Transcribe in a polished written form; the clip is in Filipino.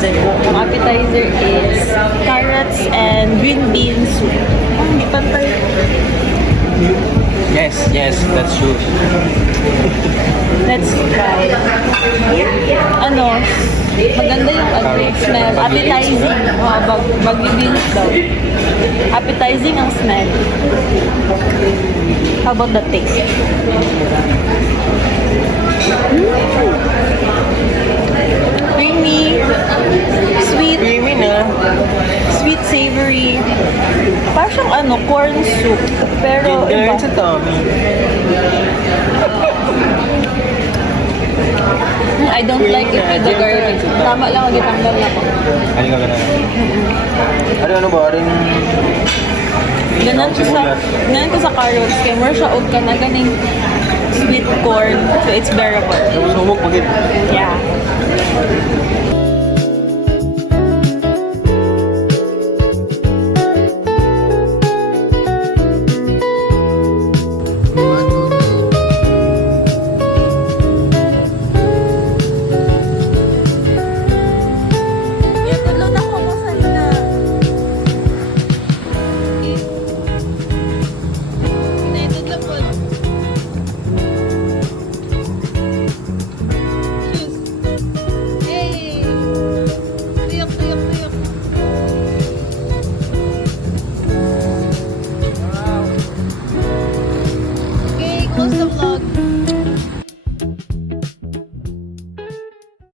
appetizer ko. Ang appetizer is carrots and green bean soup. Ang pantay. Yes, that's true. Let's try. Ano, maganda yung smell. Appetizing. Bagyo beans daw. Appetizing ang smell. How about the taste? Creamy. Sweet. Creamy na. Sweet, savory. Parang siyang corn soup. Pero iba. Ginger sa tummy. I don't like it with the garlic. Tama lang, gitanggal na ko. Ano ka na? Ano ba rin? Ganon ko sa carrots. Kaya more siya og ka na ganing sweet corn. So it's bearable. Sumok pagit. Yeah.